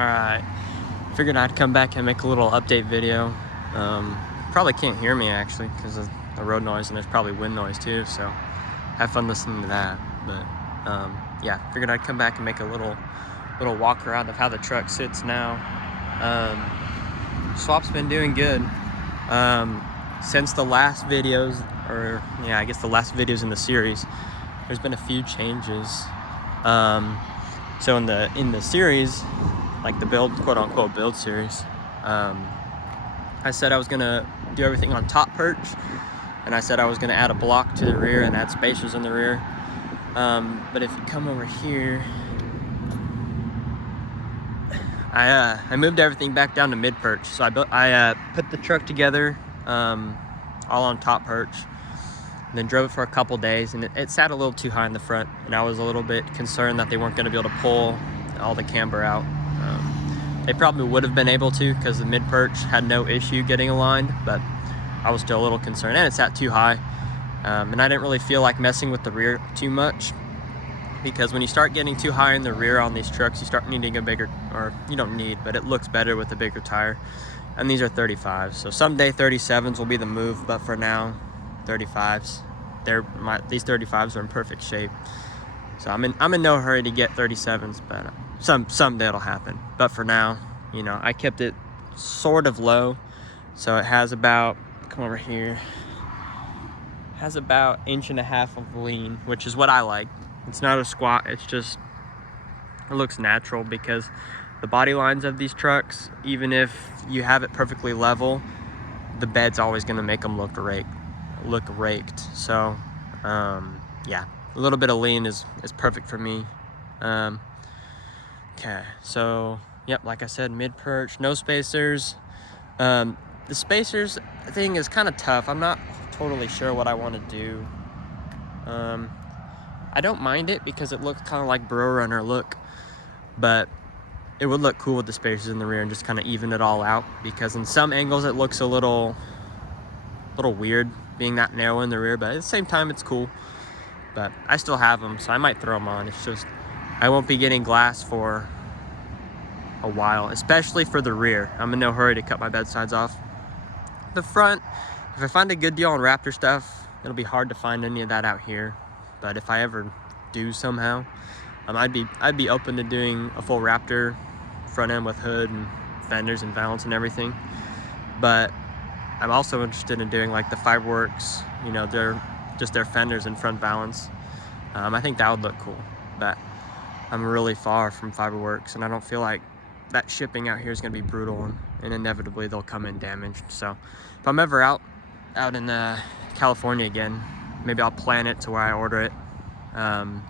Alright, figured I'd come back and make a little update video. Probably can't hear me actually because of the road noise, and there's probably wind noise too, so have fun listening to that. But yeah, figured I'd come back and make a little walk around of how the truck sits now. Swap's been doing good since the last videos, or yeah, I guess the last videos in the series. There's been a few changes. So in the series, like the build, quote unquote build series, I said I was gonna do everything on top perch, and I said I was gonna add a block to the rear and add spacers in the rear. But if you come over here, I moved everything back down to mid perch. So I put the truck together all on top perch, and then drove it for a couple days, and it sat a little too high in the front, and I was a little bit concerned that they weren't going to be able to pull all the camber out. They probably would have been able to, because the mid perch had no issue getting aligned, but I was still a little concerned, and it sat too high. And I didn't really feel like messing with the rear too much, because when you start getting too high in the rear on these trucks, you start needing a bigger, or you don't need, but it looks better with a bigger tire. And these are 35s, so someday 37s will be the move, but for now 35s. These 35s are in perfect shape, so I'm in no hurry to get 37s, but someday it'll happen. But for now, you know, I kept it sort of low, so it has about, come over here, has about 1.5 inches of lean, which is what I like. It's not a squat, it's just, it looks natural, because the body lines of these trucks, even if you have it perfectly level, the bed's always going to make them look raked. So yeah, a little bit of lean is perfect for me. Okay, so yep, like I said, mid perch, no spacers. The spacers thing is kind of tough. I'm not totally sure what I want to do. I don't mind it because it looks kind of like Bro Runner look, but it would look cool with the spacers in the rear and just kind of even it all out, because in some angles it looks a little weird being that narrow in the rear, but at the same time it's cool. But I still have them, so I might throw them on. It's just I won't be getting glass for a while, especially for the rear. I'm in no hurry to cut my bed sides off. The front, if I find a good deal on Raptor stuff, it'll be hard to find any of that out here. But if I ever do somehow, I'd be open to doing a full Raptor front end with hood and fenders and valance and everything. But I'm also interested in doing like the Fiberworks, you know, their fenders and front valance. I think that would look cool, but I'm really far from Fiberworks, and I don't feel like that shipping out here is going to be brutal, and inevitably they'll come in damaged. So if I'm ever out in California again, maybe I'll plan it to where I order it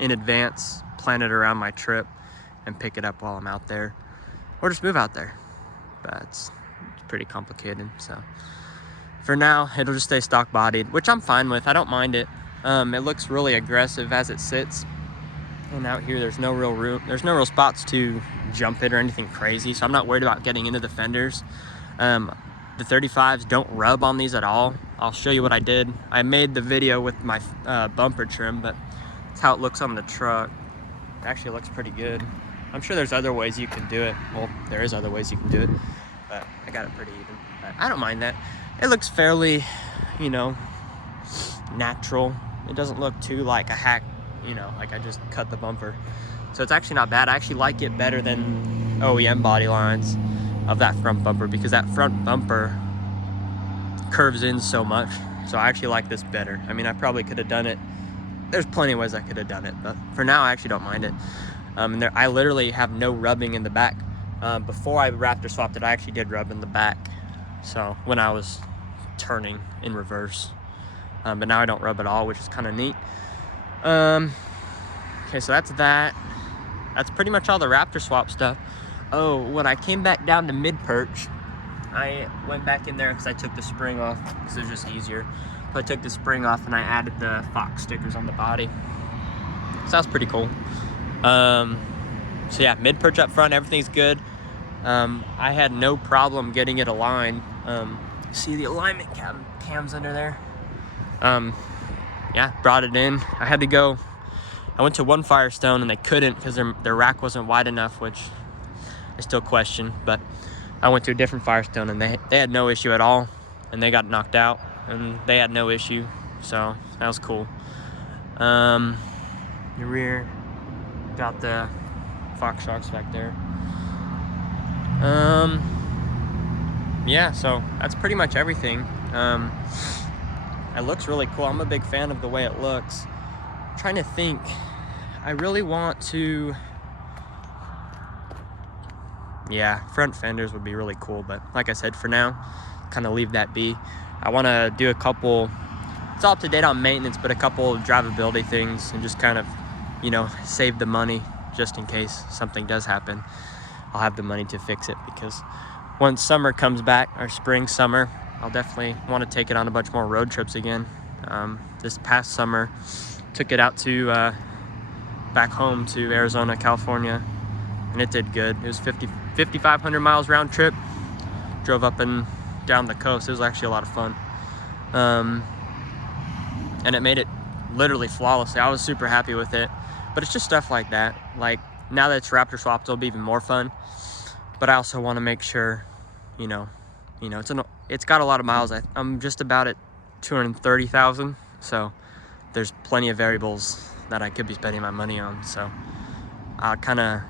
in advance, plan it around my trip, and pick it up while I'm out there, or just move out there. But it's pretty complicated. So for now, it'll just stay stock bodied, which I'm fine with. I don't mind it. It looks really aggressive as it sits, and out here there's no real room, there's no real spots to jump it or anything crazy, so I'm not worried about getting into the fenders. The 35s don't rub on these at all. I'll show you what I did. I made the video with my bumper trim, but that's how it looks on the truck. It actually looks pretty good. I'm sure there's other ways you can do it. Well, there is other ways you can do it, but I got it pretty even. But I don't mind that. It looks fairly, you know, natural. It doesn't look too like a hack, you know, like I just cut the bumper. So it's actually not bad. I actually like it better than OEM body lines of that front bumper, because that front bumper curves in so much. So I actually like this better. I mean, I probably could have done it. There's plenty of ways I could have done it, but for now I actually don't mind it. And I literally have no rubbing in the back. Before I Raptor swapped it, I actually did rub in the back. So when I was turning in reverse, but now I don't rub at all, which is kind of neat. Okay, so that's that. That's pretty much all the Raptor swap stuff. Oh, when I came back down to mid perch, I went back in there because I took the spring off, because it was just easier. So I took the spring off and I added the Fox stickers on the body. So that's pretty cool. So yeah, mid perch up front, everything's good. I had no problem getting it aligned. See the alignment cams under there? Yeah, brought it in. I went to one Firestone and they couldn't because their rack wasn't wide enough, which I still question, but I went to a different Firestone and they had no issue at all, and they got knocked out and they had no issue, so that was cool. The rear, got the Fox shocks back there. Yeah, so that's pretty much everything. It looks really cool. I'm a big fan of the way it looks. I'm trying to think. I really want to, yeah, front fenders would be really cool, but like I said, for now, kind of leave that be. I want to do a couple, it's all up to date on maintenance, but a couple of drivability things, and just kind of, you know, save the money just in case something does happen. I'll have the money to fix it, because once summer comes back, or spring, summer, I'll definitely want to take it on a bunch more road trips again. This past summer, took it out to back home to Arizona, California, and it did good. It was 5,500 miles round trip. Drove up and down the coast. It was actually a lot of fun. And it made it literally flawlessly. I was super happy with it. But it's just stuff like that. Like, now that it's Raptor swapped, it'll be even more fun. But I also want to make sure, you know, it's got a lot of miles. I'm just about at 230,000. So there's plenty of variables that I could be spending my money on. So I'll kind of,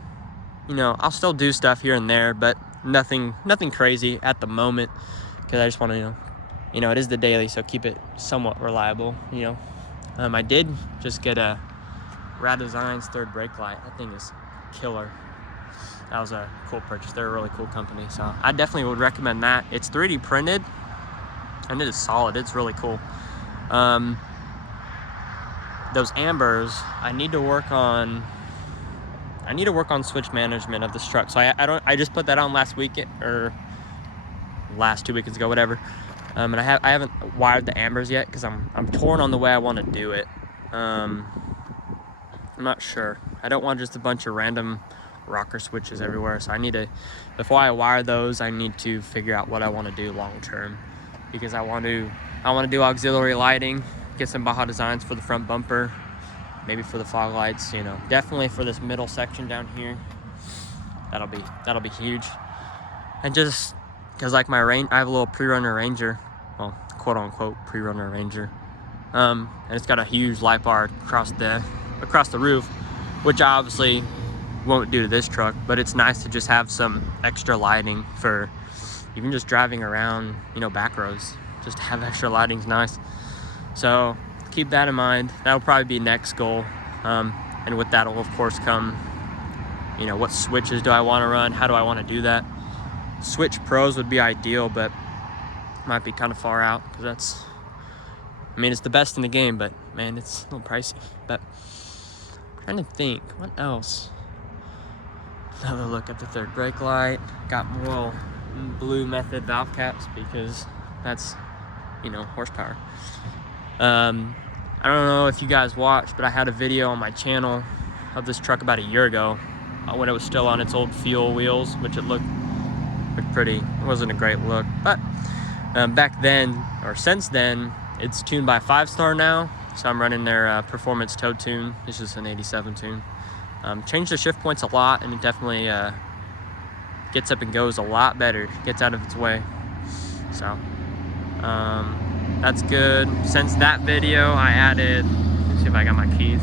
you know, I'll still do stuff here and there, but nothing crazy at the moment, because I just want to, you know, it is the daily, so keep it somewhat reliable, you know. I did just get a Rad Designs third brake light. That thing is killer. That was a cool purchase. They're a really cool company, so I definitely would recommend that. It's 3D printed, and it is solid. It's really cool. Those ambers, I need to work on switch management of this truck. So I just put that on last weekend, or last 2 weekends ago, whatever. And I haven't wired the ambers yet, because I'm torn on the way I want to do it. I'm not sure. I don't want just a bunch of random rocker switches everywhere. So I need to, before I wire those, I need to figure out what I want to do long term, because I want to do auxiliary lighting, get some Baja Designs for the front bumper, maybe for the fog lights, you know, definitely for this middle section down here. That'll be huge. And just because, like, I have a little pre-runner Ranger, well, quote unquote pre-runner Ranger, and it's got a huge light bar across the roof, which I obviously won't do to this truck, but it's nice to just have some extra lighting for even just driving around, you know, back roads. Just to have extra lighting's nice. So keep that in mind. That'll probably be next goal. And with that will of course come, you know, what switches do I want to run? How do I want to do that? Switch Pros would be ideal, but might be kind of far out, because that's, I mean, it's the best in the game, but man, it's a little pricey. But I'm trying to think, what else? Another look at the third brake light. Got more blue method valve caps, because that's, you know, horsepower. I don't know if you guys watched, but I had a video on my channel of this truck about a year ago, when it was still on its old fuel wheels, which it looked pretty. It wasn't a great look, but back then, or since then, it's tuned by 5-star now. So I'm running their performance tow tune. This is an 87 tune. Changed the shift points a lot, and it definitely gets up and goes a lot better. Gets out of its way. So that's good. Since that video, I added, let's see if I got my keys.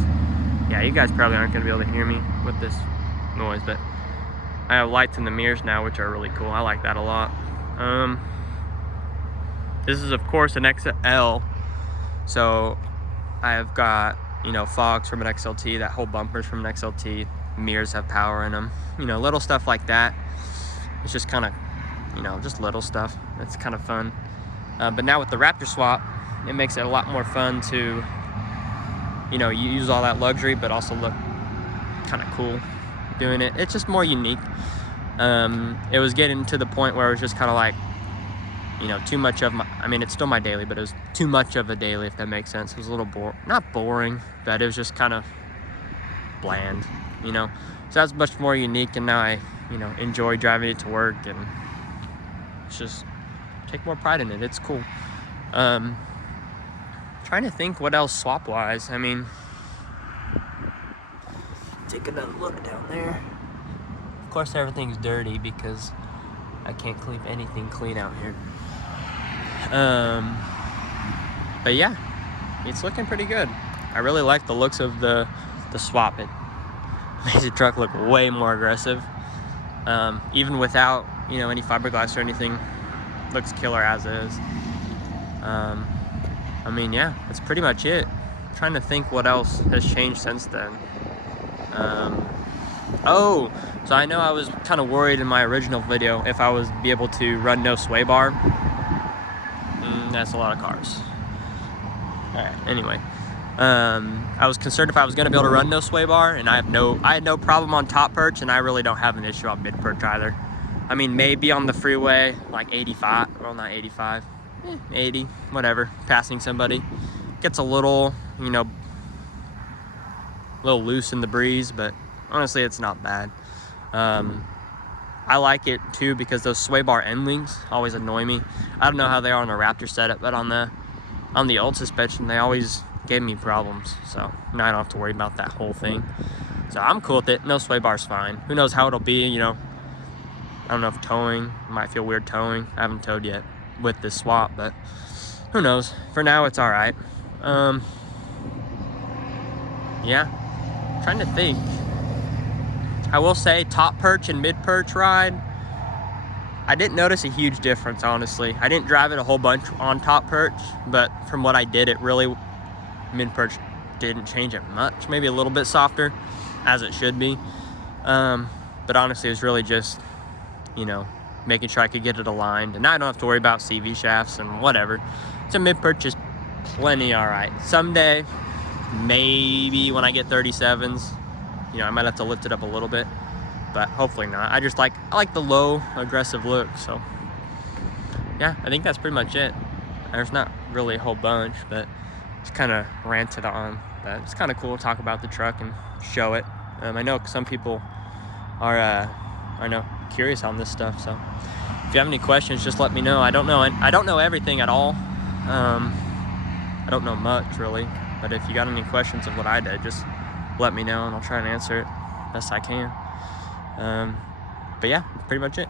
Yeah, you guys probably aren't gonna be able to hear me with this noise, but I have lights in the mirrors now, which are really cool. I like that a lot. This is of course an XL, so I have got, you know, fogs from an XLT. That whole bumper's from an XLT. Mirrors have power in them. You know, little stuff like that. It's just kind of, you know, just little stuff. It's kind of fun. But now with the Raptor swap, it makes it a lot more fun to, you know, use all that luxury, but also look kind of cool doing it. It's just more unique. It was getting to the point where it was just kind of like, you know, too much of my, I mean, it's still my daily, but it was too much of a daily, if that makes sense. It was a little not boring, but it was just kind of bland, you know. So that's much more unique, and now I, you know, enjoy driving it to work, and it's just, take more pride in it. It's cool. Trying to think what else swap wise. I mean, take another look down there. Of course, everything's dirty because I can't keep anything clean out here. But yeah, it's looking pretty good. I really like the looks of the swap. It makes the truck look way more aggressive. Even without, you know, any fiberglass or anything, looks killer as is. I mean, yeah, that's pretty much it. I'm trying to think what else has changed since then. Oh, so I know I was kind of worried in my original video if I was be able to run no sway bar. That's a lot of cars. All right, anyway. I was concerned if I was going to be able to run no sway bar, and I had no problem on top perch, and I really don't have an issue on mid perch either. I mean, maybe on the freeway, like 85, well, not 85, 80, whatever, passing somebody. Gets a little, you know, a little loose in the breeze, but honestly, it's not bad. I like it too because those sway bar end links always annoy me. I don't know how they are on the Raptor setup, but on the old suspension, they always gave me problems. So now I don't have to worry about that whole thing. So I'm cool with it. No sway bar's fine. Who knows how it'll be, you know. I don't know if towing, might feel weird towing. I haven't towed yet with this swap, but who knows. For now, it's all right. Yeah, trying to think. I will say top perch and mid perch ride, I didn't notice a huge difference, honestly. I didn't drive it a whole bunch on top perch, but from what I did, it really, mid perch didn't change it much. Maybe a little bit softer, as it should be. But honestly, it was really just, you know, making sure I could get it aligned. And now I don't have to worry about CV shafts and whatever. So mid perch is plenty all right. Someday, maybe when I get 37s, you know, I might have to lift it up a little bit, but hopefully not. I like the low aggressive look. So yeah, I think that's pretty much it. There's not really a whole bunch, but it's kind of ranted on. But it's kind of cool to talk about the truck and show it. I know some people are, curious on this stuff. So if you have any questions, just let me know. I don't know everything at all. I don't know much really, but if you got any questions of what I did, just let me know and I'll try and answer it best I can. But yeah, pretty much it.